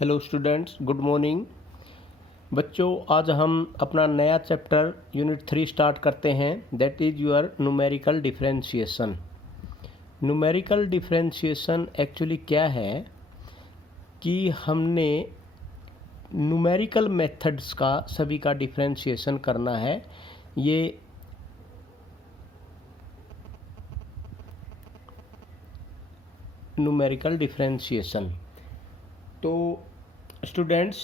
Hello students, good morning. बच्चों, आज हम अपना नया चैप्टर यूनिट 3 स्टार्ट करते हैं, that is your numerical differentiation. Numerical differentiation actually क्या है कि हमने न्यूमेरिकल मेथड्स का सभी का डिफरेंशिएशन करना है। ये न्यूमेरिकल डिफरेंशिएशन, तो स्टूडेंट्स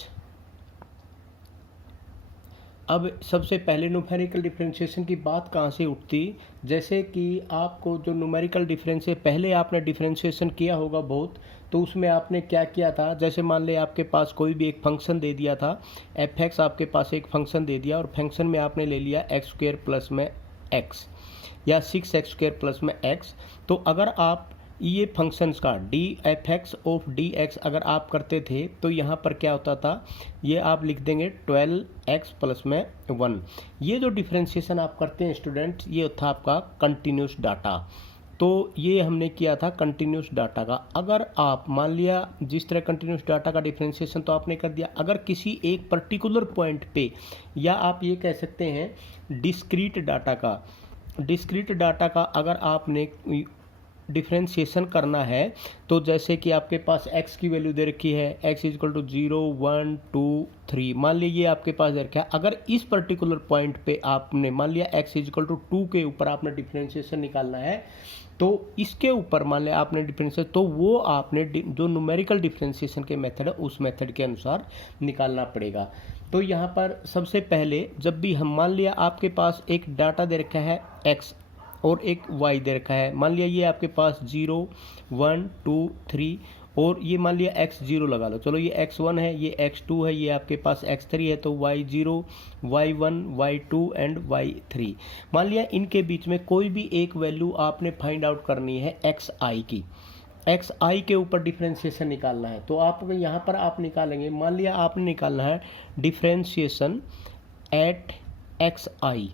अब सबसे पहले न्यूमेरिकल डिफरेंशिएशन की बात कहाँ से उठती, जैसे कि आपको जो न्यूमेरिकल डिफरेंस है, पहले आपने डिफरेंशिएशन किया होगा बहुत, तो उसमें आपने क्या किया था, जैसे मान ले आपके पास कोई भी एक फंक्शन दे दिया था, एफ एक्स आपके पास एक फंक्शन दे दिया और फंक्शन में आपने ले लिया एक्स स्क्वेयर प्लस में एक्स या 6x² प्लस में एक्स। तो अगर आप ये फंक्शंस का D F x of D x अगर आप करते थे तो यहाँ पर क्या होता था, ये आप लिख देंगे 12x प्लस में 1। ये जो डिफरेंशिएशन आप करते हैं स्टूडेंट, ये था आपका कंटिन्यूस डाटा। तो ये हमने किया था कंटिन्यूस डाटा का। अगर आप मान लिया जिस तरह कंटिन्यूस डाटा का डिफरेंशिएशन तो आपने कर दिया, अगर किसी एक पर्टिकुलर पॉइंट पे, या आप ये कह सकते हैं डिस्क्रीट डाटा का अगर आपने डिफरेंशिएशन करना है, तो जैसे कि आपके पास x की वैल्यू दे रखी है, x इज इक्वल टू 0 1 2 3, मान लीजिए आपके पास दे रखा है। अगर इस पर्टिकुलर पॉइंट पे आपने मान लिया x इज इक्वल टू 2 के ऊपर आपने डिफरेंशिएशन निकालना है, तो इसके ऊपर मान लिया आपने डिफरेंशिएशन, तो वो आपने जो न्यूमेरिकल डिफरेंशिएशन के मेथड है उस मेथड के अनुसार निकालना पड़ेगा। तो यहाँ पर सबसे पहले जब भी हम मान लिया आपके पास एक डाटा दे रखा है x और एक y दे रखा है, मान लिया ये आपके पास 0 1 2 3 और ये मान लिया x0 लगा लो, चलो ये x1 है, ये x2 है, ये आपके पास x3 है, तो y0 y1 y2 and y3। मान लिया इनके बीच में कोई भी एक वैल्यू आपने फाइंड आउट करनी है xi की, xi के ऊपर डिफरेंशिएशन निकालना है। तो आप यहाँ पर आप निकालेंगे, मान लिया आपने निकालना है डिफरेंशिएशन एट xi।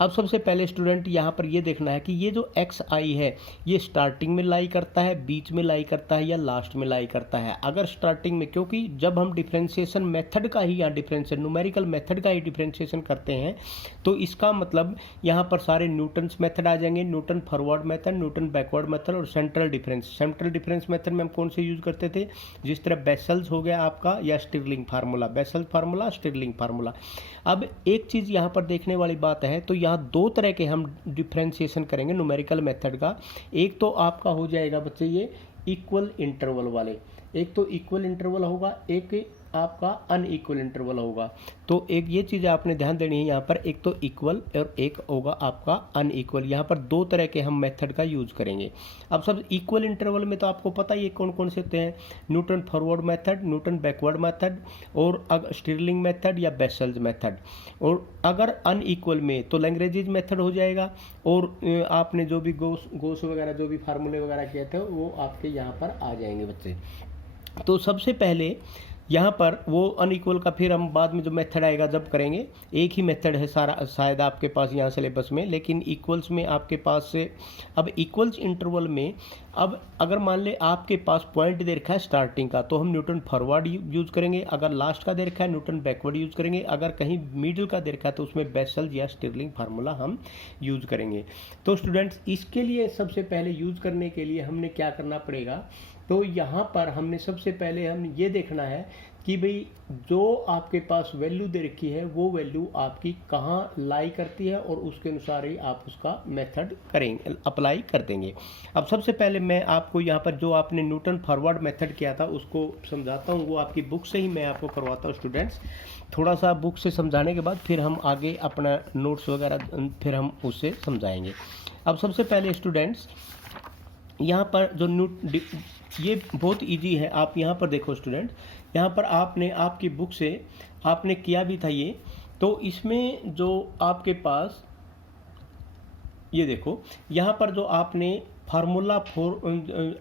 अब सबसे पहले स्टूडेंट यहाँ पर ये देखना है कि ये जो xi है ये स्टार्टिंग में लाई करता है, बीच में लाई करता है या लास्ट में लाई करता है। अगर स्टार्टिंग में, क्योंकि जब हम डिफरेंशिएशन मेथड का ही, यहाँ डिफरेंशिएशन न्यूमेरिकल मेथड का ही डिफरेंशिएशन करते हैं, तो इसका मतलब यहाँ पर सारे न्यूटन्स मेथड आ जाएंगे, Newton forward method, Newton backward method और सेंट्रल डिफरेंस मेथड में हम कौन से यूज़ करते थे, जिस तरह बेसल्स हो गया आपका या sterling formula, vessels formula Stirling formula. अब एक चीज़ यहाँ पर देखने वाली बात है, तो यहाँ दो तरह के हम डिफरेंशिएशन करेंगे न्यूमेरिकल मेथड का। एक तो आपका हो जाएगा बच्चे ये इक्वल इंटरवल वाले, एक तो इक्वल इंटरवल होगा, एक आपका अनइक्वल इंटरवल होगा। तो एक ये चीज़ आपने ध्यान देनी है यहाँ पर, एक तो इक्वल और एक होगा आपका अनइक्वल। यहाँ पर दो तरह के हम मेथड का यूज़ करेंगे। अब सब इक्वल इंटरवल में तो आपको पता ही है कौन कौन से होते हैं, Newton forward method, Newton backward method और स्टिरलिंग मेथड या बेसल्स मेथड। और अगर अनइक्वल में तो लैग्रेंज मेथड हो जाएगा, और आपने जो भी गोस वगैरह जो भी फार्मूले वगैरह किए थे वो आपके यहाँ पर आ जाएंगे बच्चे। तो सबसे पहले यहाँ पर वो अनइक्वल का फिर हम बाद में जो मेथड आएगा जब करेंगे, एक ही मेथड है सारा शायद आपके पास यहाँ सिलेबस में, लेकिन इक्वल्स में आपके पास से अब इक्वल्स इंटरवल में, अब अगर मान ले आपके पास पॉइंट दे रखा है स्टार्टिंग का, तो हम न्यूटन फॉरवर्ड यूज़ करेंगे, अगर लास्ट का दे रखा है न्यूटन बैकवर्ड यूज़ करेंगे, अगर कहीं मिडिल का दे रखा है तो उसमें बेसल्स या स्टिरलिंग फार्मूला हम यूज़ करेंगे। तो स्टूडेंट्स इसके लिए सबसे पहले यूज़ करने के लिए हमने क्या करना पड़ेगा, तो यहाँ पर हमने सबसे पहले हम ये देखना है कि भाई जो आपके पास वैल्यू दे रखी है वो वैल्यू आपकी कहाँ लाई करती है, और उसके अनुसार ही आप उसका मेथड करेंगे, अप्लाई कर देंगे। अब सबसे पहले मैं आपको यहाँ पर जो आपने न्यूटन फॉरवर्ड मेथड किया था उसको समझाता हूँ, वो आपकी बुक से ही मैं आपको करवाता हूँ स्टूडेंट्स। थोड़ा सा बुक से समझाने के बाद फिर हम आगे अपना नोट्स वगैरह फिर हम उससे समझाएंगे। अब सबसे पहले स्टूडेंट्स यहाँ पर जो ये बहुत इजी है, आप यहाँ पर देखो स्टूडेंट, यहाँ पर आपने आपकी बुक से आपने किया भी था ये, तो इसमें जो आपके पास ये देखो, यहाँ पर जो आपने फार्मूला फॉर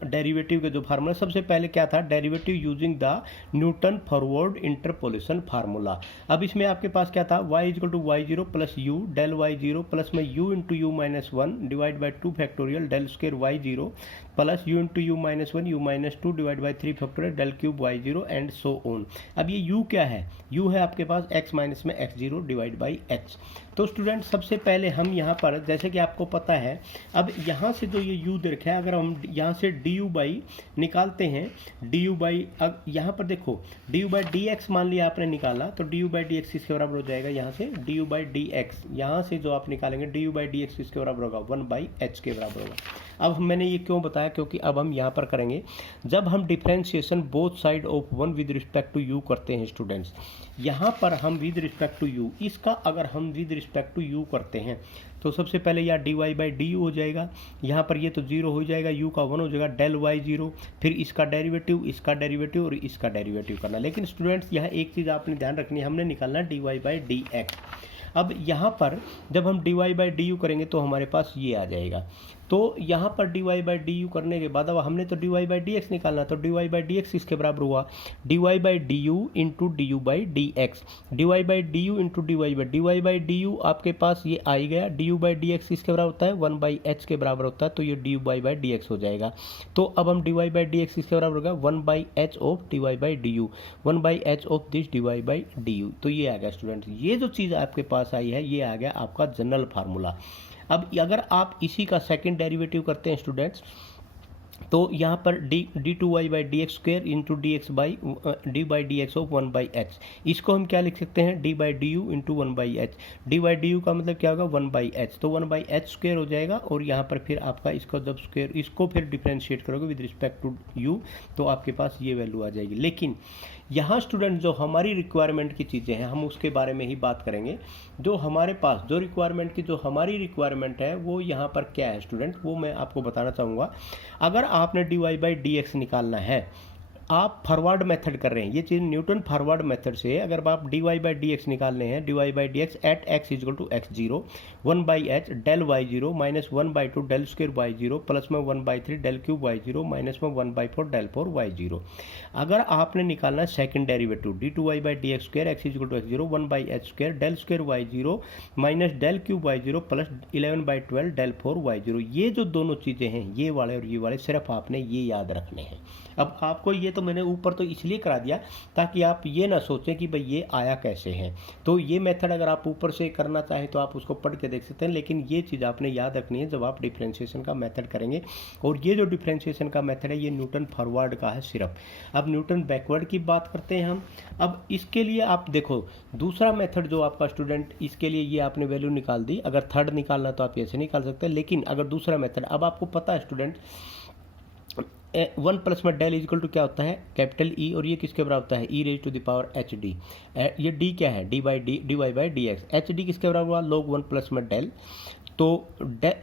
डेरिवेटिव के जो फार्मूला, सबसे पहले क्या था, derivative using the Newton forward interpolation formula. अब इसमें आपके पास क्या था, y equal to Y zero plus U del Y zero plus में u into U minus one divide by 2 factorial del square Y zero plus u into U minus one U minus 2 divide by 3 factorial del cube Y zero and so on. अब ये u क्या है, u है आपके पास x minus में x zero divide by h। तो student सबसे पहले हम यहाँ पर, जैसे कि आपको पता है, अब यहाँ से जो ये u दे रखा है, अगर हम यहाँ से du बाई निकालते हैं, du बाई, अब यहाँ पर देखो du बाई dx मान लिया आपने निकाला, तो du बाई dx किसके बराबर हो जाएगा, यहाँ से du बाई dx, यहाँ से जो आप निकालेंगे du बाई dx किसके बराबर होगा, 1 बाई h के बराबर होगा। अब मैंने ये क्यों बताया, क्योंकि अब हम यहाँ पर करेंगे, जब हम differentiation both side of one with respect to U करते हैं स्टूडेंट्स, यहाँ पर हम विद रिस्पेक्ट टू यू, इसका अगर हम विद रिस्पेक्ट टू यू करते हैं तो सबसे पहले यहाँ D Y by D U हो जाएगा, यहाँ पर ये तो जीरो हो जाएगा, यू का 1 हो जाएगा, डेल वाई जीरो, फिर इसका डेरिवेटिव और इसका डेरिवेटिव करना। लेकिन स्टूडेंट्स यहाँ एक चीज़ आपने ध्यान रखनी है, हमने निकालना D Y by D X. अब यहाँ पर जब हम D Y by D you करेंगे तो हमारे पास ये आ जाएगा। तो यहाँ पर D Y by D U करने के बाद अब हमने तो D Y by D X निकालना, तो D Y by D X इसके बराबर हुआ D Y by D U into D you by D X, D Y by D U into D Y by D U आपके पास ये आ ही गया, D you by D X इसके बराबर होता है 1 बाई एच के बराबर होता है, तो ये D you by D X हो जाएगा। तो अब हम D Y by D X इसके बराबर होगा 1 by H of D Y by D U, 1 by H of this D Y by D U. तो ये आ गया स्टूडेंट, ये जो चीज़ आपके पास आई है ये आ गया आपका जनरल फार्मूला। अब अगर आप इसी का सेकंड डेरिवेटिव करते हैं स्टूडेंट्स, तो यहाँ पर D two Y by D X square into D X by D by D X of 1 by H, इसको हम क्या लिख सकते हैं, D by D U into 1 by H, D by D U का मतलब क्या होगा 1 बाई एच, तो 1 बाई एच स्क्वेयर हो जाएगा, और यहाँ पर फिर आपका इसको जब स्क्वेयर, इसको फिर डिफ्रेंशिएट करोगे विद रिस्पेक्ट टू यू तो आपके पास ये वैल्यू आ जाएगी। लेकिन यहाँ स्टूडेंट जो हमारी रिक्वायरमेंट की चीज़ें हैं हम उसके बारे में ही बात करेंगे। जो हमारे पास जो रिक्वायरमेंट की जो हमारी रिक्वायरमेंट है वो यहाँ पर क्या है स्टूडेंट, वो मैं आपको बताना चाहूँगा। अगर आपने D Y by D X निकालना है, आप फॉरवर्ड मेथड कर रहे हैं, ये चीज़ न्यूटन फॉरवर्ड मेथड से, अगर आप D Y by D X निकालने हैं, D Y by D X at X equal to x zero 1 by H del Y zero minus 1 by 2 del square Y zero plus में 1 by 3 del cube Y zero minus में 1 by 4 del 4 Y zero. अगर आपने निकालना है second derivative D two Y by D X square X equal to x zero 1 by H square del square Y zero minus del cube Y zero plus 11 by 12 del 4 Y zero, ये जो दोनों चीज़ें हैं ये वाले और ये वाले सिर्फ आपने ये याद रखने हैं। अब आपको ये तो मैंने ऊपर तो इसलिए करा दिया ताकि आप ये ना सोचें कि भाई ये आया कैसे हैं, तो ये मेथड अगर आप ऊपर से करना चाहें तो आप उसको पढ़ के देख सकते हैं, लेकिन ये चीज़ आपने याद रखनी है जब आप डिफ्रेंशिएशन का मेथड करेंगे। और ये जो डिफ्रेंशिएशन का मेथड है ये न्यूटन फॉरवर्ड का है सिर्फ। अब न्यूटन बैकवर्ड की बात करते हैं हम। अब इसके लिए आप देखो दूसरा मेथड जो आपका स्टूडेंट, इसके लिए ये आपने वैल्यू निकाल दी, अगर थर्ड निकालना तो आप ऐसे निकाल सकते हैं, लेकिन अगर दूसरा मेथड, अब आपको पता है स्टूडेंट 1 प्लस में डेल इजक्वल टू क्या होता है कैपिटल ई, और ये किसके बराबर होता है e raise to the power h d. ये डी क्या है d Y by D x, h d किसके बराबर हुआ लॉग 1 प्लस में डेल, तो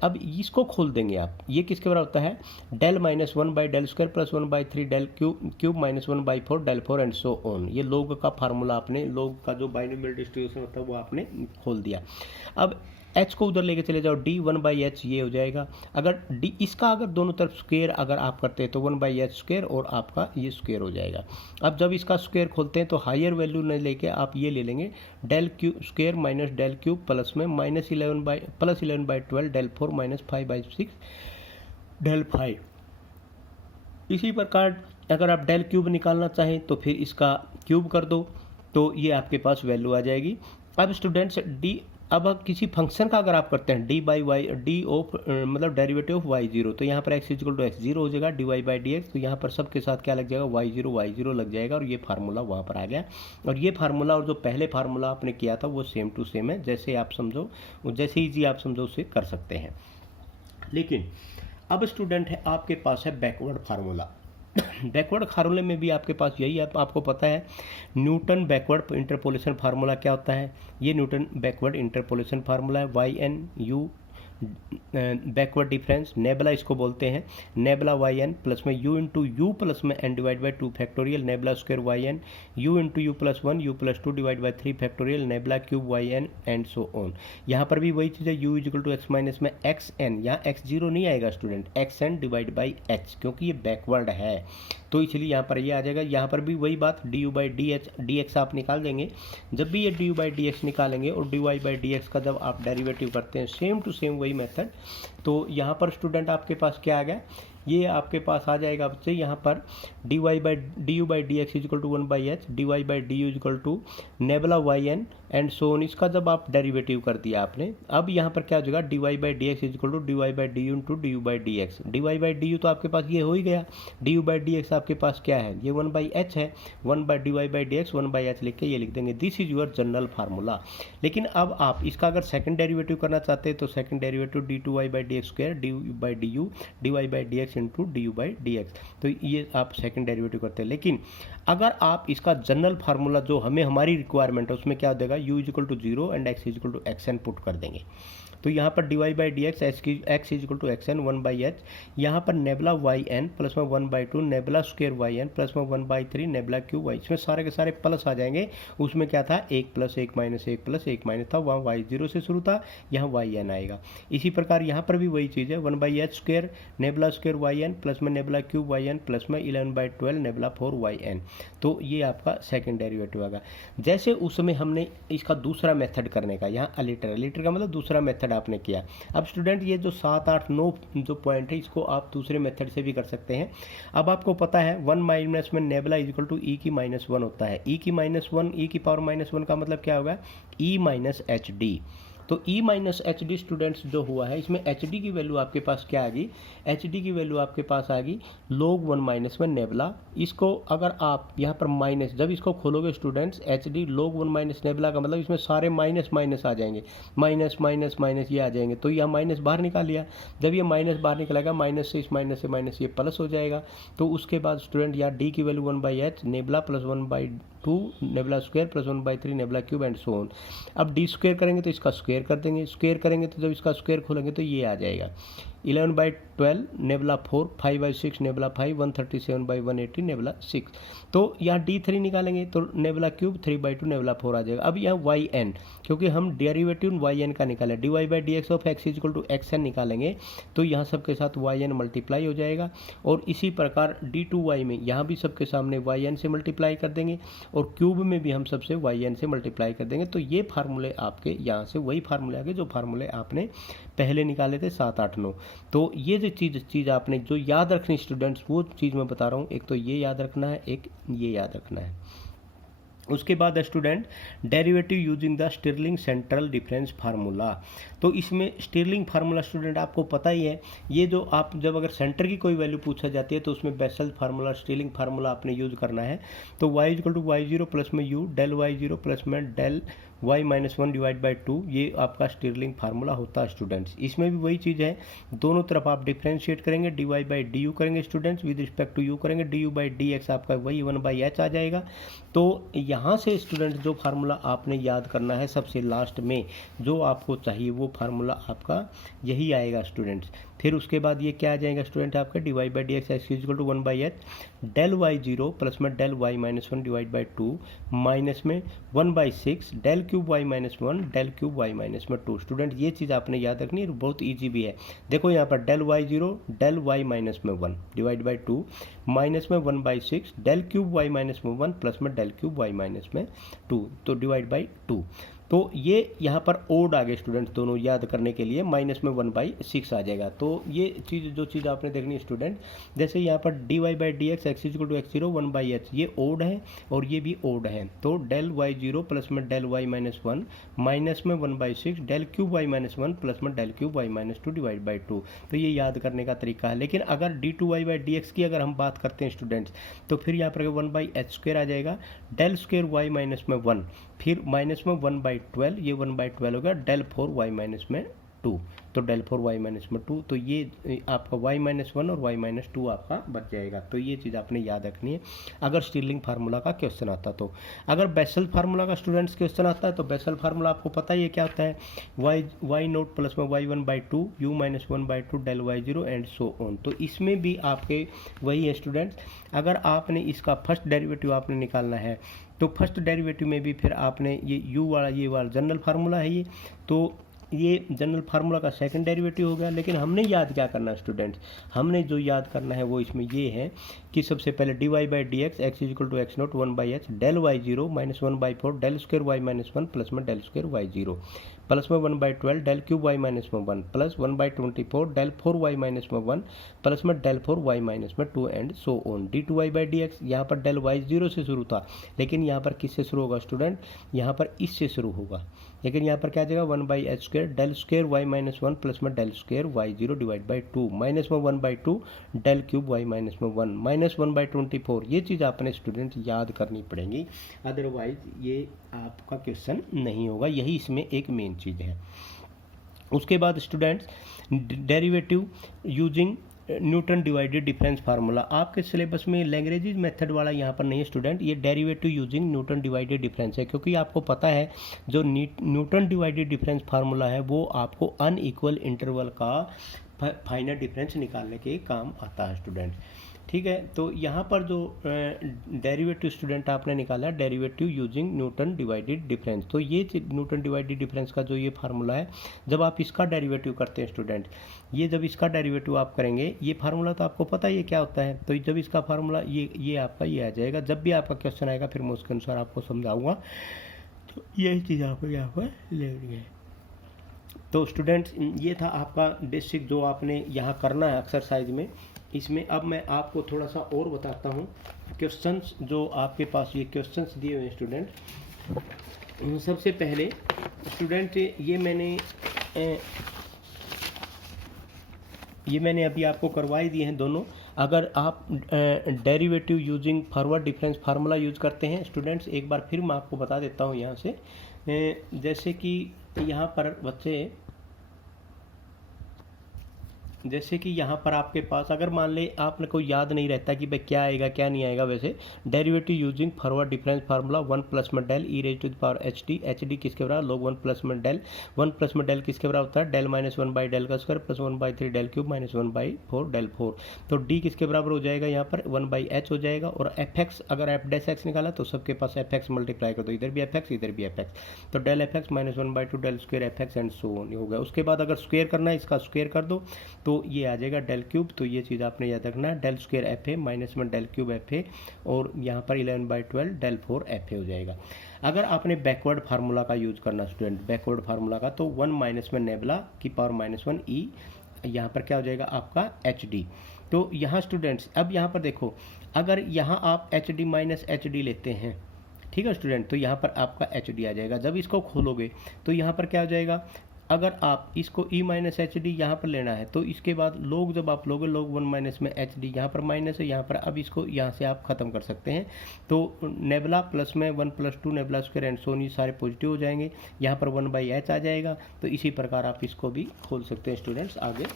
अब इसको खोल देंगे आप, ये किसके बराबर होता है del minus 1 by del square plus 1 by 3 del cube minus 1 by 4 del 4 and so on. ये लॉग का फार्मूला आपने, लॉग का जो बाइनोमियल डिस्ट्रीब्यूशन होता है वो आपने खोल दिया। अब एच को उधर लेके चले जाओ, डी 1 बाई एच ये हो जाएगा। अगर डी इसका अगर दोनों तरफ स्क्वेयर अगर आप करते हैं तो 1 बाई एच स्क्वेयर और आपका ये स्क्वेयर हो जाएगा। अब जब इसका स्क्वेयर खोलते हैं तो हायर वैल्यू न लेके आप ये ले लेंगे del cube square minus del cube plus में minus 11 by 12 del 4 minus 5 by 6 del 5। इसी प्रकार अगर आप डेल क्यूब निकालना चाहें तो फिर इसका क्यूब कर दो तो ये आपके पास वैल्यू आ जाएगी। अब स्टूडेंट्स डी, अब किसी फंक्शन का अगर आप करते हैं D by Y D of मतलब डेरिवेटिव ऑफ वाई जीरो, तो यहाँ पर X equal to x zero हो जाएगा D Y by D X, तो यहाँ पर सबके साथ क्या लग जाएगा वाई जीरो लग जाएगा, और ये फार्मूला वहाँ पर आ गया। और ये फार्मूला और जो पहले फार्मूला आपने किया था वो सेम टू सेम है, जैसे आप समझो जैसे ईजी आप समझो उसे कर सकते हैं। लेकिन अब स्टूडेंट है आपके पास है बैकवर्ड फार्मूला। बैकवर्ड फार्मूले में भी आपके पास यही है, आपको पता है न्यूटन बैकवर्ड इंटरपोलेशन फार्मूला क्या होता है, ये न्यूटन बैकवर्ड इंटरपोलेशन फार्मूला है, Y N U backward difference, nabla इसको बोलते हैं, नेबला वाई एन प्लस में यू इंटू यू प्लस में N divide by 2 factorial, nabla square Y N, U into U plus 1 U plus 2 divide by 3 factorial, nabla cube Y N and so on. यहाँ पर भी वही चीज़ है, U equal to X minus में X N, यहाँ X zero नहीं आएगा student, X N divide by H, क्योंकि ये बैकवर्ड है तो इसलिए यहाँ पर ये आ जाएगा। यहाँ पर भी वही बात, D you by D H, D X आप निकाल देंगे। जब भी ये D you by D X निकालेंगे और D Y by D X का जब आप डेरिवेटिव करते हैं, सेम टू सेम वही मेथड, तो यहाँ पर स्टूडेंट आपके पास क्या आ गया, ये आपके पास आ जाएगा बच्चे यहाँ पर D Y by D you by D X equal to 1 by H, D Y by D U equal to nabla Y N and so on. इसका जब आप डेरिवेटिव कर दिया आपने, अब यहाँ पर क्या हो जाएगा, D Y by D X equal to D Y by D U into D you by D X, D Y by D U तो आपके पास ये हो ही गया, D you by D X आपके पास क्या है, ये 1 बाई एच है, 1 by D Y by D X 1 by H लिख के ये लिख देंगे, this is your general formula. लेकिन अब आप इसका अगर सेकंड डेरिवेटिव करना चाहते हैं तो second derivative D two Y by D x square D by D U D Y by D X into D you by D X, तो ये आप सेकंड डेरिवेटिव करते हैं। लेकिन अगर आप इसका जनरल फार्मूला जो हमें हमारी रिक्वायरमेंट है उसमें क्या हो जाएगा, U equal to 0 and X equal to x N put कर देंगे, तो यहाँ पर D Y by D x X equal to x N 1 by H, यहाँ पर नेबला वाई एन प्लस में 1 by 2 nabla square Y N plus में 1 by 3 nebula Q Y, इसमें सारे के सारे प्लस आ जाएंगे। उसमें क्या था, 1 प्लस 1 माइनस 1 प्लस 1 माइनस था, वहाँ वाई जीरो से शुरू था, यहाँ वाई एन आएगा। इसी प्रकार यहाँ पर भी वही चीज़ है, 1 by h square nabla square Y N plus में nabla cube Y N plus में 11 बाई 12 नेबला 4 वाई एन, तो ये आपका सेकेंड डेरिवेटिव आएगा। जैसे उस समय हमने इसका दूसरा मेथड करने का, यहाँ अलिटर, अलिटर का मतलब दूसरा मेथड आपने किया। अब स्टूडेंट ये जो 7, 8, 9 जो पॉइंट है इसको आप दूसरे मेथड से भी कर सकते हैं। अब आपको पता है 1 माइनस में नेबला इजिकल टू ई की माइनस 1 होता है, ई की माइनस 1 ई की पावर माइनस 1 का मतलब क्या होगा, ई माइनस एच डी। तो E minus H D students जो हुआ है, इसमें एच डी की वैल्यू आपके पास क्या आ गई, एच डी की वैल्यू आपके पास आ गई log 1 माइनस में नेबला। इसको अगर आप यहाँ पर माइनस, जब इसको खोलोगे students, h d log 1 minus nabla का मतलब इसमें सारे माइनस माइनस आ जाएंगे, माइनस माइनस माइनस ये आ जाएंगे, तो यह माइनस बाहर निकाल लिया। जब ये माइनस बाहर निकलेगा, माइनस से इस माइनस से माइनस ये प्लस हो जाएगा। तो उसके बाद स्टूडेंट यहाँ डी की value 1 by H nebula plus 1 by 2 nabla square plus 1 by 3 nebula cube and so on. अब डी स्क्वायर करेंगे तो इसका स्क्वायर कर देंगे, स्क्वायर करेंगे तो जब इसका स्क्वायर खोलेंगे तो ये आ जाएगा 11 by 12 nebula 4, 5 by 6 nebula 5, 137 by 180 nebula 6। तो यहाँ D3 निकालेंगे तो नेबला क्यूब 3 बाई 2 नेबला 4 आ जाएगा। अब यहाँ वाई एन, क्योंकि हम डेरिवेटिव वाई एन का निकाले, D Y by D X of X equal to x N निकालेंगे, तो यहाँ सबके साथ वाई एन मल्टीप्लाई हो जाएगा। और इसी प्रकार D2y में यहाँ भी सबके सामने वाई एन से मल्टीप्लाई कर देंगे और क्यूब में भी हम सबसे वाई एन से मल्टीप्लाई कर देंगे। तो ये फार्मूले आपके यहाँ से वही फार्मूले आ गए जो फार्मूले आपने पहले निकाले थे 7, 8, 9। तो ये जो चीज़ आपने जो याद रखनी स्टूडेंट्स, वो चीज़ मैं बता रहा हूँ, एक तो ये याद रखना है, एक ये याद रखना है। उसके बाद student derivative using the sterling central difference formula. तो इसमें स्टिरलिंग फार्मूला स्टूडेंट आपको पता ही है, ये जो आप जब अगर सेंटर की कोई वैल्यू पूछा जाती है तो उसमें बेसल फार्मूला स्टिरलिंग फार्मूला आपने यूज करना है। तो y equal to Y zero plus में u del Y zero plus में del y minus 1 divide by 2, ये आपका स्टिरलिंग फार्मूला होता है स्टूडेंट्स। इसमें भी वही चीज़ है, दोनों तरफ आप डिफ्रेंशिएट करेंगे, d Y by D you करेंगे students, with respect to u करेंगे, d you by D x आपका वही 1 बाई एच आ जाएगा। तो यहाँ से स्टूडेंट जो फार्मूला आपने याद करना है सबसे लास्ट में जो आपको चाहिए, वो फार्मूला आपका यही आएगा स्टूडेंट्स। फिर उसके बाद ये क्या आ जाएगा स्टूडेंट आपका, d Y by D x x equal to 1 by H del Y zero plus में del y minus 1 divide by 2 minus में 1 by 6 del cube y minus 1 del cube y minus में 2। स्टूडेंट ये चीज़ आपने याद रखनी है, बहुत ईजी भी है। देखो यहाँ पर del Y zero del y minus में 1 डिवाइड बाई 2 माइनस में 1 by 6 del cube y minus में 1 प्लस में डेल क्यूब वाई माइनस में 2, तो डिवाइड बाई 2। तो ये यहाँ पर ओड आ गए स्टूडेंट, दोनों याद करने के लिए माइनस में 1 बाई 6 आ जाएगा। तो ये चीज़ जो चीज़ आपने देखनी है स्टूडेंट, जैसे यहाँ पर D Y by D x x equal to x zero 1 by h, ये ओड है और ये भी ओड है। तो डेल वाई जीरो प्लस में डेल वाई माइनस 1 माइनस में 1 by 6 del cube y minus 1 plus में del cube y minus 2 divide by 2। तो ये याद करने का तरीका है। लेकिन अगर d two Y by D x की अगर हम बात करते हैं स्टूडेंट्स, तो फिर यहाँ पर 1 बाई एच स्क्वायर आ जाएगा, डेल स्क्वायर वाई माइनस में 1, फिर माइनस में 1 बाई 12, ये 1 बाई 12 होगा, डेल 4 वाई माइनस में 2। तो तो del 4 y माइनस में 2, तो ये आपका y माइनस 1 और y माइनस 2 आपका बच जाएगा। तो ये चीज़ आपने याद रखनी है अगर स्टिरलिंग फार्मूला का क्वेश्चन आता तो। अगर बेसल फार्मूला का स्टूडेंट्स क्वेश्चन आता है तो बेसल फार्मूला आपको पता ही है क्या होता है, y नोट प्लस में y1/2 u minus 1/2 del y0 and so on. तो इसमें भी आपके वही है स्टूडेंट्स, अगर आपने इसका फर्स्ट डेरिवेटिव आपने निकालना है तो फर्स्ट डेरिवेटिव में भी फिर आपने ये u वाला, ये वाला जनरल फार्मूला है ये, तो ये जनरल फार्मूला का सेकंड डेरिवेटिव हो गया। लेकिन हमने याद क्या करना है स्टूडेंट्स, हमने जो याद करना है वो इसमें ये है कि सबसे पहले dy/dx x equal to x naught 1/h del y0 minus 1/4 del square y minus 1 plus में del स्क्वायर y0 प्लस में 1/12 del क्यूब y माइनस में 1 प्लस 1/24 del 4y माइनस में 1 प्लस में del 4y माइनस में 2 and so on. d2y/dx यहाँ पर del y0 से शुरू था, लेकिन यहाँ पर किससे शुरू होगा स्टूडेंट, यहाँ पर इससे शुरू होगा, लेकिन यहाँ पर क्या आ जाएगा 1/h square del square y minus 1 plus में del square y0 divide by 2 minus में 1/2 del क्यूब y माइनस में 1 माइनस 1/24। ये चीज़ आपने स्टूडेंट याद करनी पड़ेगी, अदरवाइज ये आपका क्वेश्चन नहीं होगा। यही इसमें एक मेन चीज़ है। उसके बाद students derivative using Newton divided difference formula, आपके सिलेबस में लैग्रेंज मेथड वाला यहाँ पर नहीं है स्टूडेंट, ये derivative using Newton divided difference है, क्योंकि आपको पता है जो न्यूटन डिवाइडेड डिफरेंस फार्मूला है वो आपको अनइक्वल इंटरवल का फाइनल डिफरेंस निकालने के काम आता है स्टूडेंट। ठीक है, तो यहाँ पर जो डेरिवेटिव स्टूडेंट आपने निकाला derivative using Newton divided difference, तो ये न्यूटन डिवाइडेड डिफरेंस का जो ये फार्मूला है, जब आप इसका डेरिवेटिव करते हैं स्टूडेंट, ये जब इसका डेरिवेटिव आप करेंगे, ये फार्मूला तो आपको पता ही है क्या होता है, तो जब इसका फार्मूला ये आपका ये आ जाएगा। जब भी आपका क्वेश्चन आएगा फिर मैं उसके अनुसार आपको समझाऊँगा, तो यही चीज़ आपको यहाँ पर लेनी है। तो स्टूडेंट्स ये था आपका बेसिक जो आपने यहाँ करना है एक्सरसाइज में। इसमें अब मैं आपको थोड़ा सा और बताता हूँ क्वेश्चंस जो आपके पास ये क्वेश्चंस दिए हुए हैं स्टूडेंट। सबसे पहले स्टूडेंट ये मैंने अभी आपको करवाई दिए हैं दोनों। अगर आप derivative using forward difference formula use करते हैं स्टूडेंट्स, एक बार फिर मैं आपको बता देता हूँ यहाँ से, जैसे कि यहाँ पर बच्चे, जैसे कि यहाँ पर आपके पास अगर मान ले आपने कोई याद नहीं रहता कि भाई क्या आएगा क्या नहीं आएगा, वैसे derivative using forward difference formula 1 plus में del e raise to the power h d किसके बराबर log 1 प्लस में डेल, 1 प्लस में डेल किसके बराबर होता है डेल माइनस 1 डेल का square plus 1/3 del cube minus 1/4 del 4। तो डी किसके बराबर हो जाएगा, यहाँ पर 1/h हो जाएगा। और एफ एक्स अगर एफ डैश एक्स निकाला तो सबके पास एफ एक्स मल्टीप्लाई कर दो, इधर भी एफ एक्स इधर भी एफ एक्स, तो del f x minus 1/2 del square f x and so on हो गया। उसके बाद अगर स्क्वायर करना है इसका स्क्वायर कर दो तो ये आ जाएगा डेल क्यूब, तो ये चीज़ आपने याद रखना है, del square f a minus में डेल क्यूब एफ ए, और यहाँ पर 11/12 डेल 4 एफ ए हो जाएगा। अगर आपने बैकवर्ड फार्मूला का यूज करना स्टूडेंट, बैकवर्ड फार्मूला का, तो 1 माइनस में नेबला की पावर -1 ई, यहाँ पर क्या हो जाएगा आपका एच डी। तो यहाँ स्टूडेंट्स अब यहाँ पर देखो, अगर यहाँ आप H D minus H D लेते हैं, ठीक है स्टूडेंट, तो यहाँ पर आपका एच डी आ जाएगा। जब इसको खोलोगे तो यहाँ पर क्या हो जाएगा, अगर आप इसको e माइनस एच डी यहाँ पर लेना है तो इसके बाद लोग जब आप लोगे log 1 माइनस में एच डी, यहाँ पर माइनस है यहाँ पर, अब इसको यहाँ से आप ख़त्म कर सकते हैं। तो नेबला प्लस में 1 + 2 नेबला स्क्वायर एंड सोन, ये सारे पॉजिटिव हो जाएंगे, यहाँ पर 1/h आ जाएगा। तो इसी प्रकार आप इसको भी खोल सकते हैं स्टूडेंट्स आगे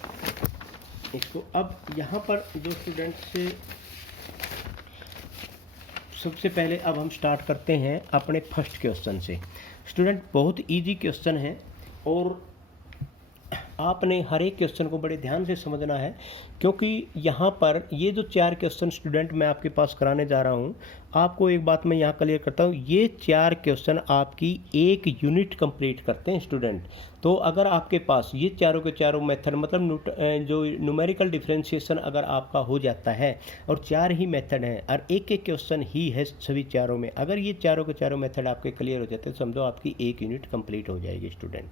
इसको। अब यहाँ पर जो स्टूडेंट्स से सबसे पहले अब हम स्टार्ट करते हैं अपने फर्स्ट क्वेश्चन से। स्टूडेंट बहुत ईजी क्वेश्चन है और आपने हर एक क्वेश्चन को बड़े ध्यान से समझना है, क्योंकि यहाँ पर ये जो 4 क्वेश्चन स्टूडेंट मैं आपके पास कराने जा रहा हूँ, आपको एक बात मैं यहाँ क्लियर करता हूँ, ये 4 क्वेश्चन आपकी एक यूनिट कंप्लीट करते हैं स्टूडेंट। तो अगर आपके पास ये चारों के चारों मेथड, मतलब जो न्यूमेरिकल डिफरेंशिएशन अगर आपका हो जाता है, और 4 ही मेथड हैं और एक एक क्वेश्चन ही है सभी चारों में, अगर ये चारों के चारों मेथड आपके क्लियर हो जाते हैं, समझो आपकी एक यूनिट कंप्लीट हो जाएगी स्टूडेंट।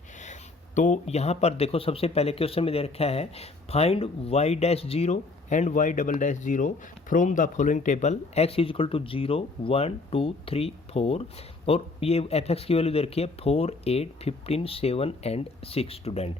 तो यहाँ पर देखो सबसे पहले क्वेश्चन में दे रखा है find y'0 and y'0 from the following table, x = 0 1 2 3 4, और ये f(x) की वैल्यू दे रखी है 4 8 15 7 एंड 6 स्टूडेंट।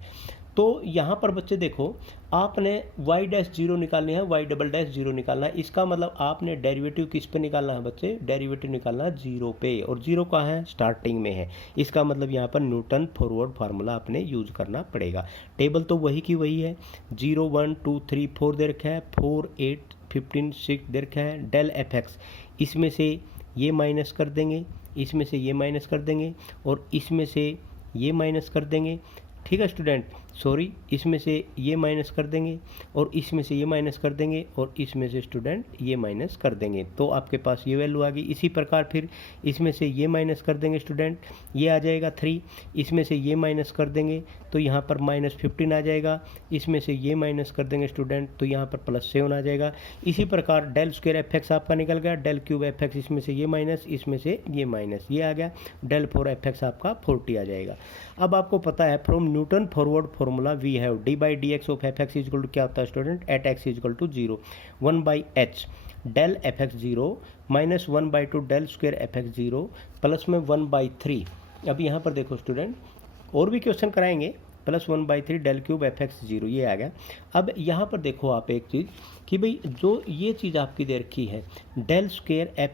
तो यहाँ पर बच्चे देखो, आपने y डैश जीरो निकालनी है, y डबल डैश जीरो निकालना है। इसका मतलब आपने डेरिवेटिव किस पे निकालना है बच्चे? डेरिवेटिव निकालना है जीरो पे, और जीरो कहाँ है? स्टार्टिंग में है। इसका मतलब यहाँ पर न्यूटन फॉरवर्ड फार्मूला आपने यूज करना पड़ेगा। टेबल तो वही की वही है, 0 1 2 3 4 दे रखा है, 4 8 15 6 दे रखा है। डेल एफ एक्स, इसमें से ये माइनस कर देंगे, इसमें से ये माइनस कर देंगे, और इसमें से ये माइनस कर देंगे। ठीक है स्टूडेंट, सॉरी, इसमें से ये माइनस कर देंगे, और इसमें से ये माइनस कर देंगे, और इसमें से स्टूडेंट ये माइनस कर देंगे, तो आपके पास ये वैल्यू आ गई। इसी प्रकार फिर इसमें से ये माइनस कर देंगे स्टूडेंट, ये आ जाएगा 3। इसमें से ये माइनस कर देंगे तो यहाँ पर -15 आ जाएगा। इसमें से ये माइनस कर देंगे स्टूडेंट तो यहाँ पर +7 आ जाएगा। इसी प्रकार डेल स्क्वायर एफ एक्स आपका निकल गया, डेल क्यूब एफ एक्स, इसमें से ये माइनस, इसमें से ये माइनस, ये आ गया। डेल 4 एफ एक्स आपका 40 आ जाएगा। अब आपको पता है from Newton forward formula we have d/dx of f x equal to क्या होता है student? At x equal to 0 1/h del f x 0 -1/2 del square f x 0 plus में 1/3। अब यहाँ पर देखो स्टूडेंट, और भी क्वेश्चन कराएंगे, +1/3 डेल क्यूब एफ एक्स 0, ये आ गया। अब यहाँ पर देखो आप एक चीज़ कि भाई जो ये चीज़ आपकी दे रखी है, del square f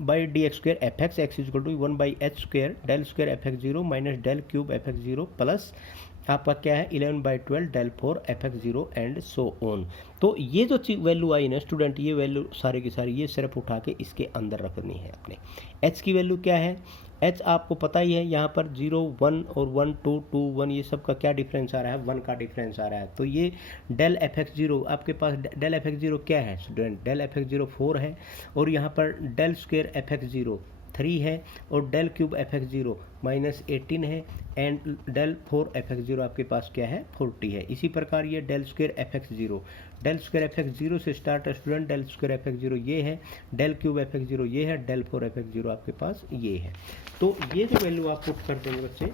by D x square f x equal to 1/h square del square f x 0 minus del cube f x 0 plus आपका क्या है 11/12 del 4 f x 0 and so on. तो ये जो वैल्यू आई ना स्टूडेंट, ये value सारी की सारी ये सिर्फ उठा के इसके अंदर रखनी है अपने। एच की वैल्यू क्या है? एच आपको पता ही है, यहाँ पर 0 1 और 1 2 2 1 ये सब का क्या डिफरेंस आ रहा है? 1 का डिफरेंस आ रहा है। तो ये डेल एफ एक्स 0 आपके पास, डेल एफ एक्स 0 क्या है स्टूडेंट? डेल एफ एक्स 0 4 है, और यहाँ पर डेल स्क्वायर एफ एक्स 0 3 है, और डेल क्यूब एफ एक्स 0 -18 है, एंड डेल 4 एफ एक्स 0 आपके पास क्या है? 40 है। इसी प्रकार ये del square f x 0, del square f x 0 से स्टार्ट है student, del square f x 0 ये है, डेल क्यूब एफ एक्स 0 ये है, डेल 4 एफ एक्स 0 आपके पास ये है। तो ये जो वैल्यू आप पुट कर देंगे बच्चे,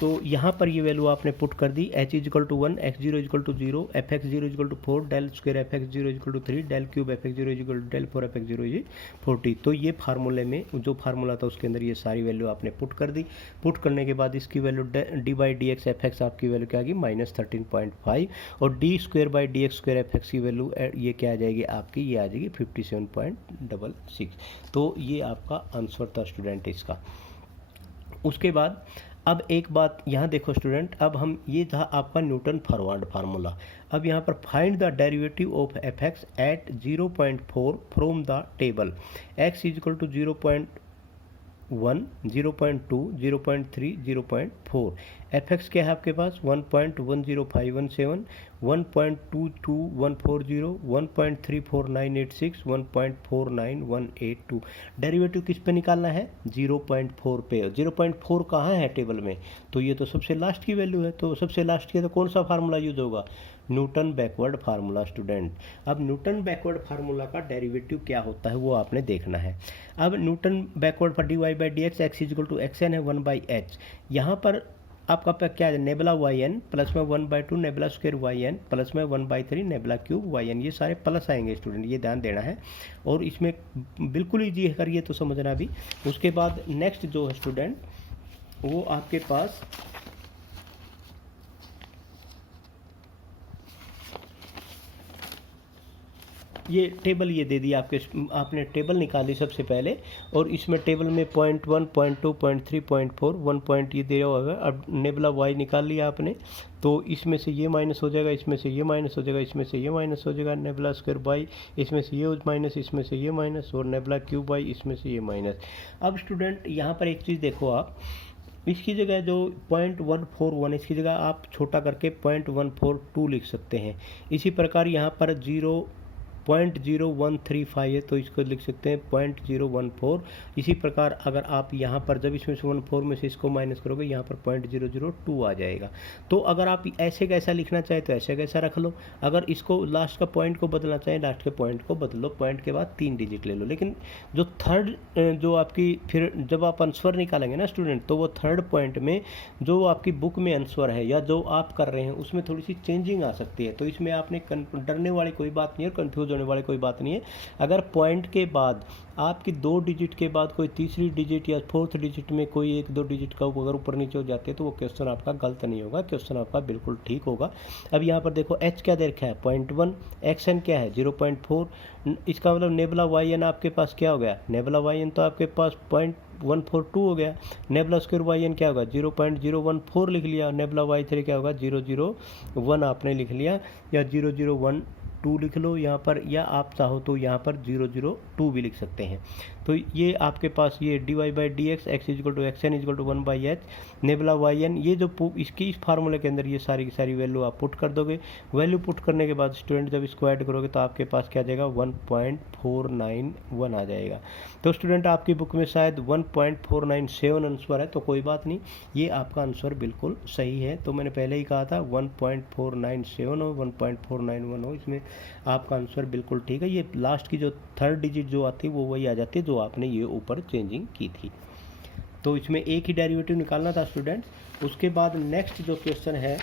तो यहाँ पर ये वैल्यू आपने पुट कर दी, h equal to 1, x 0 equal to 0, f x 0 equal to 4, del square f x 0 equal to 3, del cube f x 0 equal to del 4 f x 0 40। तो ये फार्मूले में जो फार्मूला था उसके अंदर ये सारी वैल्यू आपने पुट कर दी। पुट करने के बाद इसकी वैल्यू d/dx एफ एक्स आपकी वैल्यू क्या आ गई? -13.5, और d square by D x square f x की वैल्यू ये क्या आ जाएगी आपकी? ये आ जाएगी 57.66। तो ये आपका आंसर था स्टूडेंट इसका। उसके बाद अब एक बात यहाँ देखो स्टूडेंट, अब हम ये था आपका न्यूटन फॉरवर्ड फार्मूला। अब यहाँ पर find the derivative of f x at 0.4 from the table. x equal to 0.1 0.2 0.3 0.4। F x क्या है आपके पास? 1.10517, 1.22140, 1.34986, 1.49182। डेरिवेटिव किस पे निकालना है? 0.4 पे। 0.4 कहाँ है टेबल में? तो ये तो सबसे लास्ट की वैल्यू है, तो सबसे लास्ट की है तो कौन सा फार्मूला यूज होगा? Newton backward formula student. अब न्यूटन बैकवर्ड फार्मूला का डेरिवेटिव क्या होता है वो आपने देखना है। अब Newton backward for dy/dx x equal to xn है 1/h। यहाँ पर आपका क्या है? नेबला yn प्लस में 1/2 नेबला स्क्वायर yn प्लस में 1/3 नेबला क्यूब yn, ये सारे प्लस आएंगे स्टूडेंट, ये ध्यान देना है। और इसमें बिल्कुल ईजी है, करिए तो समझना भी। उसके बाद नेक्स्ट जो है स्टूडेंट वो आपके पास ये टेबल ये दे दी आपने टेबल निकाली सबसे पहले, और इसमें टेबल में 0.1 0.2 0.3 0.4 1 पॉइंट ये दे रहा होगा। अब नेबला वाई निकाल लिया आपने, तो इसमें से ये माइनस हो जाएगा, इसमें से ये माइनस हो जाएगा, इसमें से ये माइनस हो जाएगा, नेबला स्क्वायर वाई इसमें से ये माइनस, इसमें से ये माइनस, और नेबला क्यूब वाई इसमें से ये माइनस। अब स्टूडेंट यहाँ पर एक चीज़ देखो आप, इसकी जगह जो 0.141 इसकी जगह आप छोटा करके 0.142 लिख सकते हैं। इसी प्रकार यहाँ पर 0.0135 है तो इसको लिख सकते हैं 0.014। इसी प्रकार अगर आप यहाँ पर जब इसमें से 14 में से इसको माइनस करोगे यहाँ पर 0.002 आ जाएगा। तो अगर आप ऐसे कैसा लिखना चाहें तो ऐसे कैसा रख लो, अगर इसको लास्ट का पॉइंट को बदलना चाहें लास्ट के पॉइंट को बदल लो, पॉइंट के बाद 3 डिजिट ले लो। लेकिन जो थर्ड जो आपकी फिर जब आप आंसर निकालेंगे ना स्टूडेंट, तो वो थर्ड पॉइंट में जो आपकी बुक में आंसर है या जो आप कर रहे हैं उसमें थोड़ी सी चेंजिंग आ सकती है। तो इसमें आपने डरने वाली कोई बात नहीं है, कन्फ्यूज होने वाली कोई बात नहीं है। अगर पॉइंट के बाद आपकी 2 डिजिट के बाद कोई तीसरी डिजिट या फोर्थ डिजिट में कोई 1-2 डिजिट का अगर ऊपर नीचे हो जाते हैं तो वो क्वेश्चन आपका गलत नहीं होगा, क्वेश्चन आपका बिल्कुल ठीक होगा। अब यहाँ पर देखो एच क्या दे रखा है 0.1, एक्स एन क्या है 0.4, इसका मतलब नेबुला वाई एन आपके पास क्या हो गया, नेबुला वाई एन तो आपके पास 0.142 हो गया, नेबुला स्क्वायर वाई एन क्या होगा 0.014 लिख लिया, नेबुला वाई थ्री क्या होगा 001 आपने लिख लिया, या 0012 लिख लो यहाँ पर, या आप चाहो तो यहाँ पर 002 भी लिख सकते हैं। तो ये आपके पास ये d Y by D x x equal to x n equal to 1/h nabla y n, ये जो इसकी इस फार्मूले के अंदर ये सारी की सारी वैल्यू आप पुट कर दोगे। वैल्यू पुट करने के बाद स्टूडेंट जब इसको ऐड करोगे तो आपके पास क्या आ जाएगा 1.491 आ जाएगा। तो स्टूडेंट आपकी बुक में शायद 1.497 आंसर है, तो कोई बात नहीं, ये आपका आंसर बिल्कुल सही है। तो मैंने पहले ही कहा था 1.497 हो 1.491 हो, इसमें आपका आंसर बिल्कुल ठीक है। ये लास्ट की जो थर्ड डिजिट जो आती है वो वही आ जाती है जो आपने ये ऊपर चेंजिंग की थी। तो इसमें एक ही डेरिवेटिव निकालना था स्टूडेंट। उसके बाद नेक्स्ट जो क्वेश्चन है